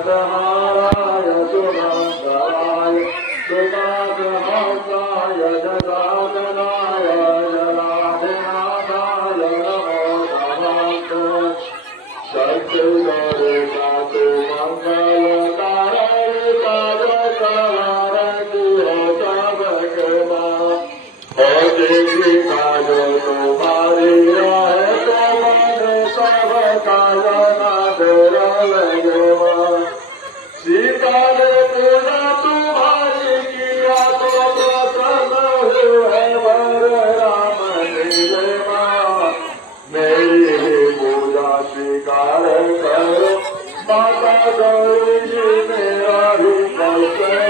जगतहाराय सुमङ्गलाय सुनाथहंसाय जगाधनाय जनाधिनाथाय नमो नमः सत्सुरे साधु मंगलकाराय साधकाराय हो सबकमा हो देवी कायो तुम्हारी राह तुम्हारे सब काया ना तेरा लगवा सीता ने पूजा तुम्हारी किया तो प्रसन्न हुए वर राम नीलमा मेरी पूजा स्वीकार करो माता गौरी जी मेरा ही कौशल